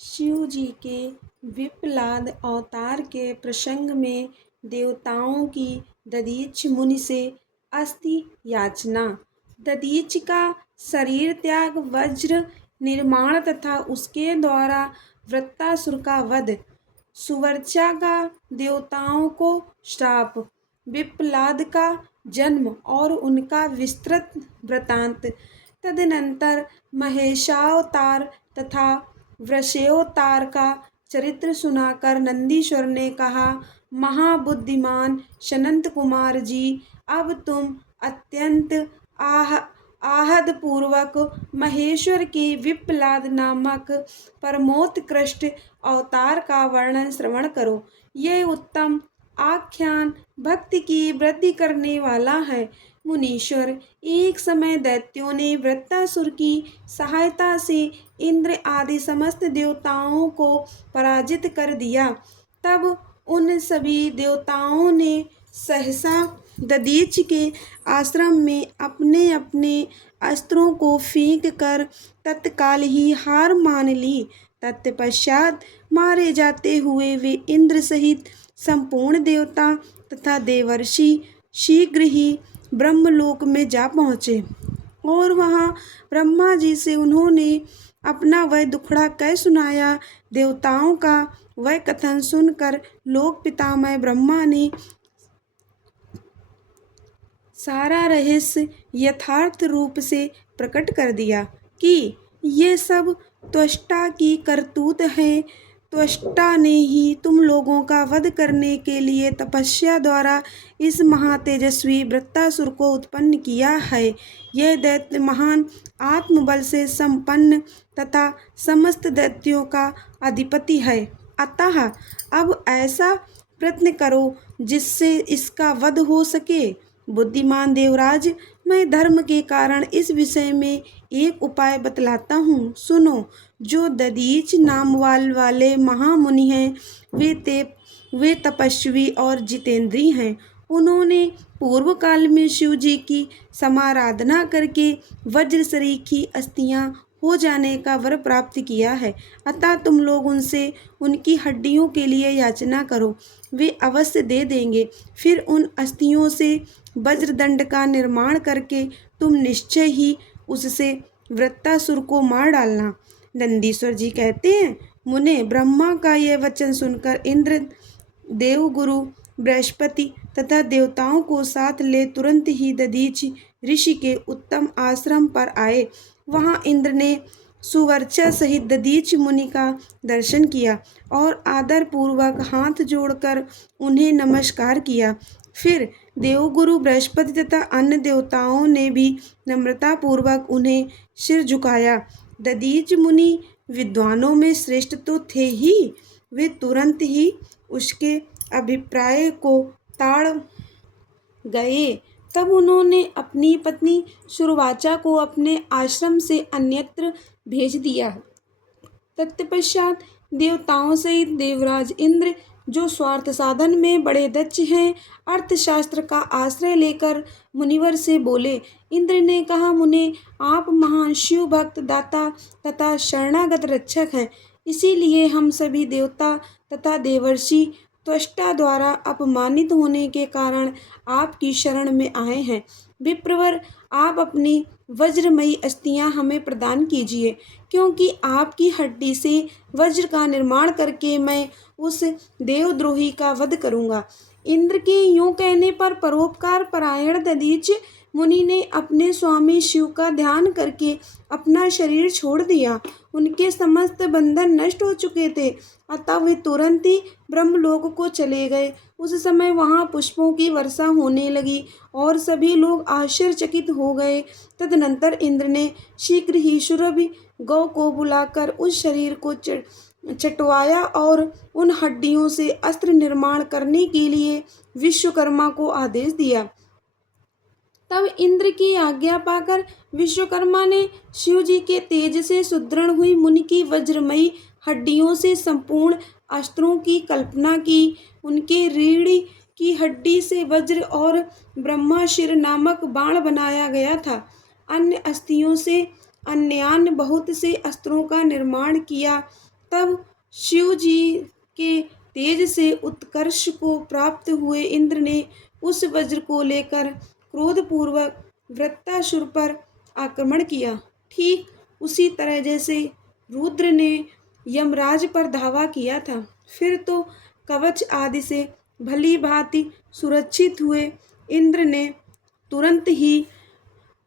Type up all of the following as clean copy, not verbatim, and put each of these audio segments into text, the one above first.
शिव जी के विप्लाद अवतार के प्रसंग में देवताओं की दधीचि मुनि से अस्थि याचना। दधीचि का शरीर त्याग, वज्र निर्माण तथा उसके द्वारा वृत्तासुर का वध। सुवर्चा का देवताओं को श्राप। विप्लाद का जन्म और उनका विस्तृत वृत्तांत। तदनंतर महेशावतार तथा वृषावतार का चरित्र सुनाकर नंदीश्वर ने कहा, महाबुद्धिमान सनत कुमार जी, अब तुम अत्यंत आहतपूर्वक महेश्वर के विप्लाद नामक परमोत्कृष्ट अवतार का वर्णन श्रवण करो। यह उत्तम आख्यान भक्ति की वृद्धि करने वाला है। मुनीश्वर, एक समय दैत्यों ने वृत्तासुर की सहायता से इंद्र आदि समस्त देवताओं को पराजित कर दिया। तब उन सभी देवताओं ने सहसा दधीचि के आश्रम में अपने अपने अस्त्रों को फेंक कर तत्काल ही हार मान ली। तत्पश्चात मारे जाते हुए वे इंद्र सहित संपूर्ण देवता तथा देवर्षि शीघ्र ही ब्रह्मलोक में जा पहुँचे और वहाँ ब्रह्मा जी से उन्होंने अपना वह दुखड़ा कह सुनाया। देवताओं का वह कथन सुनकर लोक पितामह ब्रह्मा ने सारा रहस्य यथार्थ रूप से प्रकट कर दिया कि ये सब त्वष्टा की करतूत है। त्वष्टा ने ही तुम लोगों का वध करने के लिए तपस्या द्वारा इस महातेजस्वी वृत्तासुर को उत्पन्न किया है। यह दैत्य महान आत्मबल से संपन्न तथा समस्त दैत्यों का अधिपति है। अतः अब ऐसा प्रयत्न करो जिससे इसका वध हो सके। बुद्धिमान देवराज, मैं धर्म के कारण इस विषय में एक उपाय बतलाता हूँ, सुनो। जो दधीचि नाम वाले महामुनि हैं, वे तपस्वी और जितेंद्रिय हैं। उन्होंने पूर्व काल में शिव जी की समाराधना करके वज्र सरीखी अस्थियां हो जाने का वर प्राप्त किया है। अतः तुम लोग उनसे उनकी हड्डियों के लिए याचना करो, वे अवश्य दे देंगे। फिर उन अस्थियों से वज्रदंड का निर्माण करके तुम निश्चय ही उससे वृत्तासुर को मार डालना। नंदीश्वर जी कहते हैं, मुने, ब्रह्मा का यह वचन सुनकर इंद्र, देवगुरु बृहस्पति तथा देवताओं को साथ ले तुरंत ही दधीचि ऋषि के उत्तम आश्रम पर आए। वहाँ इंद्र ने सुवर्चा सहित दधीचि मुनि का दर्शन किया और आदर पूर्वक हाथ जोड़कर उन्हें नमस्कार किया। फिर देवगुरु बृहस्पति तथा अन्य देवताओं ने भी नम्रता पूर्वक उन्हें सिर झुकाया। दधीचि मुनि विद्वानों में श्रेष्ठ तो थे ही, वे तुरंत ही उसके अभिप्राय को ताड़ गए। तब उन्होंने अपनी पत्नी सुरवाचा को अपने आश्रम से अन्यत्र भेज दिया। तत्पश्चात देवताओं सहित देवराज इंद्र, जो स्वार्थ साधन में बड़े दक्ष हैं, अर्थशास्त्र का आश्रय लेकर मुनिवर से बोले। इंद्र ने कहा, मुने, आप महान शिव भक्त, दाता तथा शरणागत रक्षक हैं, इसीलिए हम सभी देवता तथा देवर्षि त्वष्टा द्वारा अपमानित होने के कारण आपकी शरण में आए हैं। विप्रवर, आप अपनी वज्रमयी अस्थियां हमें प्रदान कीजिए, क्योंकि आपकी हड्डी से वज्र का निर्माण करके मैं उस देवद्रोही का वध करूंगा। इंद्र के यूं कहने पर परोपकार परायण दधीचि मुनि ने अपने स्वामी शिव का ध्यान करके अपना शरीर छोड़ दिया। उनके समस्त बंधन नष्ट हो चुके थे, अतः वे तुरंत ही ब्रह्मलोक को चले गए। उस समय वहाँ पुष्पों की वर्षा होने लगी और सभी लोग आश्चर्यचकित हो गए। तदनंतर इंद्र ने शीघ्र ही सुरभि गौ को बुलाकर उस शरीर को चटवाया और उन हड्डियों से अस्त्र निर्माण करने के लिए विश्वकर्मा को आदेश दिया। तब इंद्र की आज्ञा पाकर विश्वकर्मा ने शिव जी के तेज से सुदृढ़ हुई मुनि की वज्रमयी हड्डियों से संपूर्ण अस्त्रों की कल्पना की। उनके रीढ़ की हड्डी से वज्र और ब्रह्माशिर नामक बाण बनाया गया था। अन्य अस्थियों से अन्यान्य बहुत से अस्त्रों का निर्माण किया। तब शिव जी के तेज से उत्कर्ष को प्राप्त हुए इंद्र ने उस वज्र को लेकर क्रोधपूर्वक वृत्तासुर पर आक्रमण किया। ठीक उसी तरह जैसे रुद्र ने यमराज पर धावा किया था। फिर तो कवच आदि से भली भांति सुरक्षित हुए इंद्र ने तुरंत ही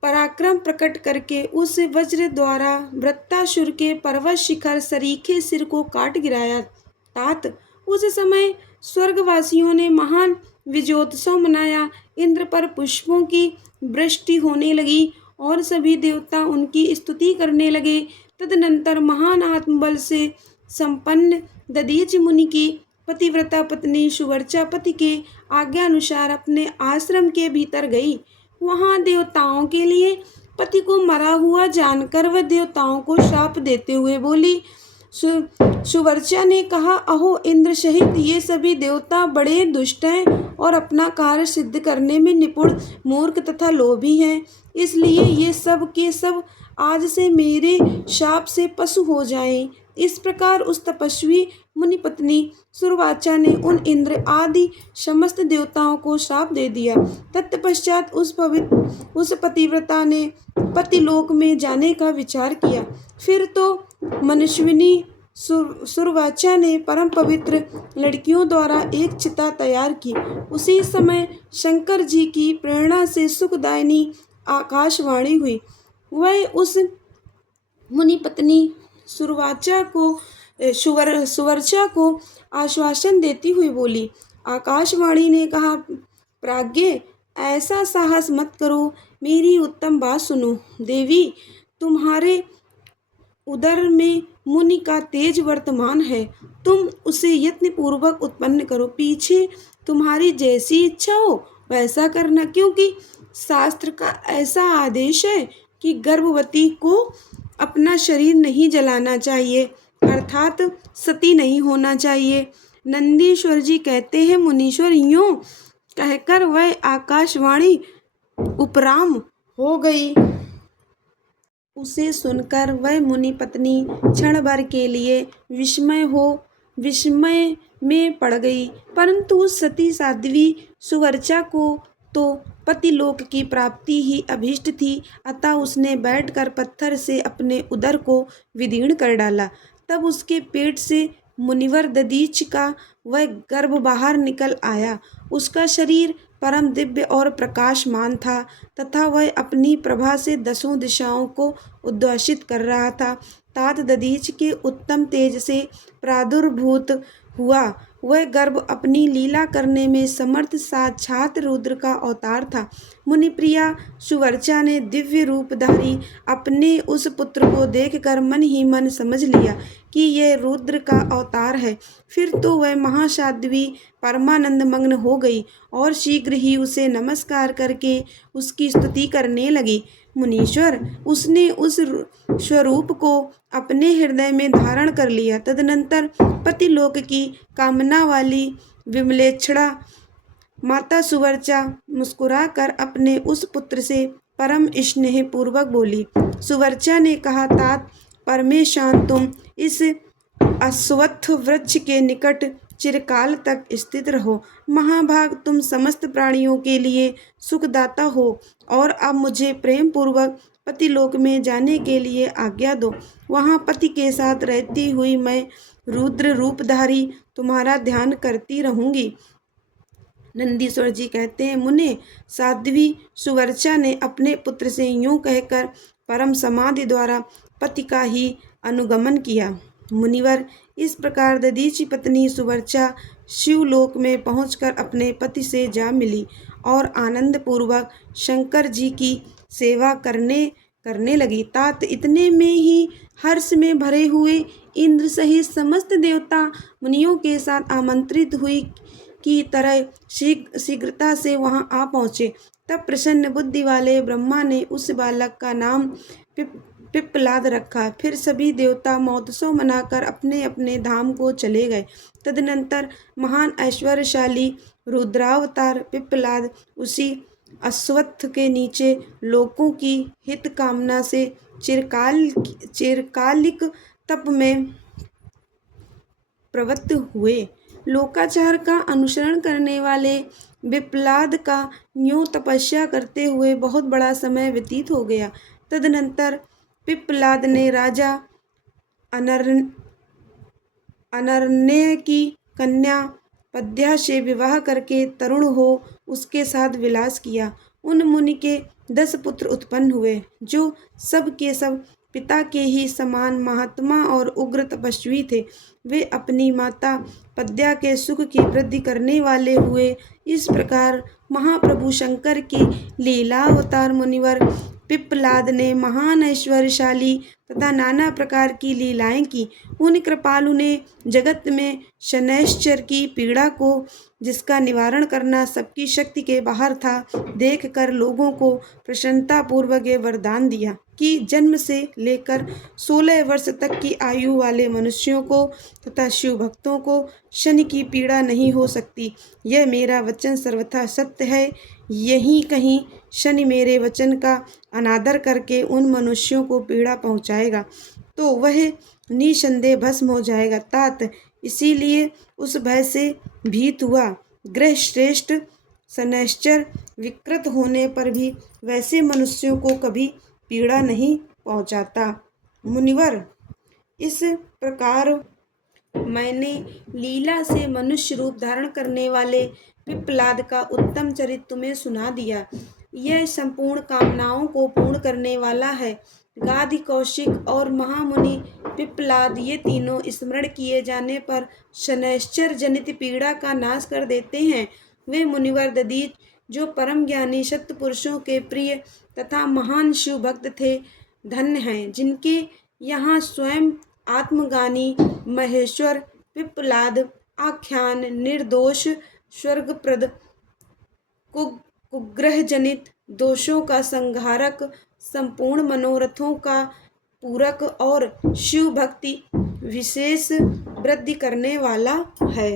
पराक्रम प्रकट करके उस वज्र द्वारा वृत्तासुर के पर्वत शिखर सरीखे सिर को काट गिराया। तात उस समय स्वर्गवासियों ने महान विजयोत्सव मनाया। इंद्र पर पुष्पों की वृष्टि होने लगी और सभी देवता उनकी स्तुति करने लगे। तदनंतर महान आत्मबल से संपन्न दधीचि मुनि की पतिव्रता पत्नी सुवर्चा पति के आज्ञा अनुसार अपने आश्रम के भीतर गई। वहां देवताओं के लिए पति को मरा हुआ जानकर वह देवताओं को शाप देते हुए बोली। सुवर्चा ने कहा, अहो इंद्र सहित ये सभी देवता बड़े दुष्ट हैं और अपना कार्य सिद्ध करने में निपुण, मूर्ख तथा लोभी हैं। इसलिए ये सब के सब आज से मेरे शाप से पशु हो जाएं। इस प्रकार उस तपस्वी मुनि पत्नी सुरवाचा ने उन इंद्र आदि समस्त देवताओं को शाप दे दिया। तत्पश्चात उस पतिव्रता ने पतिलोक में जाने का विचार किया। फिर तो मनुष्यिनी सुरवाचा ने परम पवित्र लड़कियों द्वारा एक चिता तैयार की। उसी समय शंकर जी की प्रेरणा से सुखदायिनी आकाशवाणी हुई। वह उस मुनि पत्नी सुवर्चा को आश्वासन देती हुई बोली। आकाशवाणी ने कहा, प्राज्ञ ऐसा साहस मत करो, मेरी उत्तम बात सुनो। देवी, तुम्हारे उदर में मुनि का तेज वर्तमान है, तुम उसे यत्न पूर्वक उत्पन्न करो। पीछे तुम्हारी जैसी इच्छा हो वैसा करना, क्योंकि शास्त्र का ऐसा आदेश है कि गर्भवती को अपना शरीर नहीं जलाना चाहिए, अर्थात सती नहीं होना चाहिए। नंदीश्वर जी कहते हैं, मुनीश्वर यूं कहकर वह आकाशवाणी उपराम हो गई। उसे सुनकर वह मुनि पत्नी क्षण भर के लिए विस्मय में पड़ गई। परंतु उस सती साध्वी सुवर्चा को तो पतिलोक की प्राप्ति ही अभीष्ट थी, अतः उसने बैठकर पत्थर से अपने उदर को विदीर्ण कर डाला। तब उसके पेट से मुनिवर दधीच का वह गर्भ बाहर निकल आया। उसका शरीर परम दिव्य और प्रकाशमान था तथा वह अपनी प्रभा से दसों दिशाओं को उद्भासित कर रहा था। तात दधीच के उत्तम तेज से प्रादुर्भूत हुआ वह गर्भ अपनी लीला करने में समर्थ साक्षात रुद्र का अवतार था। मुनिप्रिया सुवर्चा ने दिव्य रूपधारी अपने उस पुत्र को देखकर मन ही मन समझ लिया कि यह रुद्र का अवतार है। फिर तो वह महासाध्वी परमानंद मग्न हो गई और शीघ्र ही उसे नमस्कार करके उसकी स्तुति करने लगी। मुनीश्वर, उसने उस स्वरूप को अपने हृदय में धारण कर लिया। तदनंतर पतिलोक की कामना वाली विमलेच्छड़ा माता सुवर्चा मुस्कुराकर अपने उस पुत्र से परम स्नेह पूर्वक बोली। सुवर्चा ने कहा, तात परमेशान, तुम इस अश्वत्थ वृक्ष के निकट चिरकाल तक स्थित रहो। महाभाग, तुम समस्त प्राणियों के लिए सुखदाता हो और अब मुझे प्रेम पूर्वक पतिलोक में जाने के लिए आज्ञा दो। वहाँ पति के साथ रहती हुई मैं रुद्र रूपधारी तुम्हारा ध्यान करती रहूंगी। नंदीश्वर जी कहते हैं, मुने, साध्वी सुवर्चा ने अपने पुत्र से यूं कहकर परम समाधि द्वारा पति का ही अनुगमन किया। मुनिवर, इस प्रकार दधीचि पत्नी सुवर्चा शिवलोक में पहुंचकर अपने पति से जा मिली और आनंद पूर्वक शंकर जी की सेवा करने लगी। तात इतने में ही हर्ष में भरे हुए इंद्र सहित समस्त देवता मुनियों के साथ आमंत्रित हुई की तरह शीघ्रता से वहां आ पहुँचे। तब प्रसन्न बुद्धि वाले ब्रह्मा ने उस बालक का नाम पिप्पलाद रखा। फिर सभी देवता महोत्सव मनाकर अपने अपने धाम को चले गए। तदनंतर महान ऐश्वर्यशाली रुद्रावतार पिप्पलाद उसी अश्वत्थ के नीचे लोकों की हित कामना से चिरकालिक तप में प्रवृत्त हुए। लोकाचार का अनुसरण करने वाले पिप्पलाद का यूं तपस्या करते हुए बहुत बड़ा समय व्यतीत हो गया। तदनंतर पिप्पलाद ने राजा अनर्ण्य की कन्या पद्या से विवाह करके तरुण हो उसके साथ विलास किया। उन मुनि के 10 पुत्र उत्पन्न हुए, जो सब के सब पिता के ही समान महात्मा और उग्र तपस्वी थे। वे अपनी माता पद्या के सुख की वृद्धि करने वाले हुए। इस प्रकार महाप्रभु शंकर की लीलावतार मुनिवर पिप्पलाद ने महान ऐश्वर्यशाली तथा नाना प्रकार की लीलाएं की। उन कृपालु ने जगत में शनैश्चर की पीड़ा को, जिसका निवारण करना सबकी शक्ति के बाहर था, देखकर लोगों को प्रसन्नता पूर्वक ये वरदान दिया कि जन्म से लेकर 16 वर्ष तक की आयु वाले मनुष्यों को तथा शिव भक्तों को शनि की पीड़ा नहीं हो सकती। यह मेरा वचन सर्वथा सत्य है। यहीं कहीं शनि मेरे वचन का अनादर करके उन मनुष्यों को पीड़ा पहुंचाएगा तो वह निसंदेह भस्म हो जाएगा। तात इसीलिए उस भय से भीत हुआ गृह श्रेष्ठ शनैश्चर विकृत होने पर भी वैसे मनुष्यों को कभी पीड़ा नहीं पहुंचाता। मुनिवर, इस प्रकार मैंने लीला से मनुष्य रूप धारण करने वाले पिप्पलाद का उत्तम चरित्र तुम्हें सुना दिया। यह संपूर्ण कामनाओं को पूर्ण करने वाला है। गाधि, कौशिक और महामुनि पिप्पलाद ये तीनों स्मरण किए जाने पर शनैश्चर जनित पीड़ा का नाश कर देते हैं। वे मुनिवर दधीच, जो परम ज्ञानी सत्य पुरुषों के प्रिय तथा महान शिव भक्त थे, धन्य हैं, जिनके यहाँ स्वयं आत्मज्ञानी महेश्वर पिप्पलाद आख्यान निर्दोष स्वर्गप्रद कुग्रह जनित दोषों का संहारक, संपूर्ण मनोरथों का पूरक और शिव भक्ति विशेष वृद्धि करने वाला है।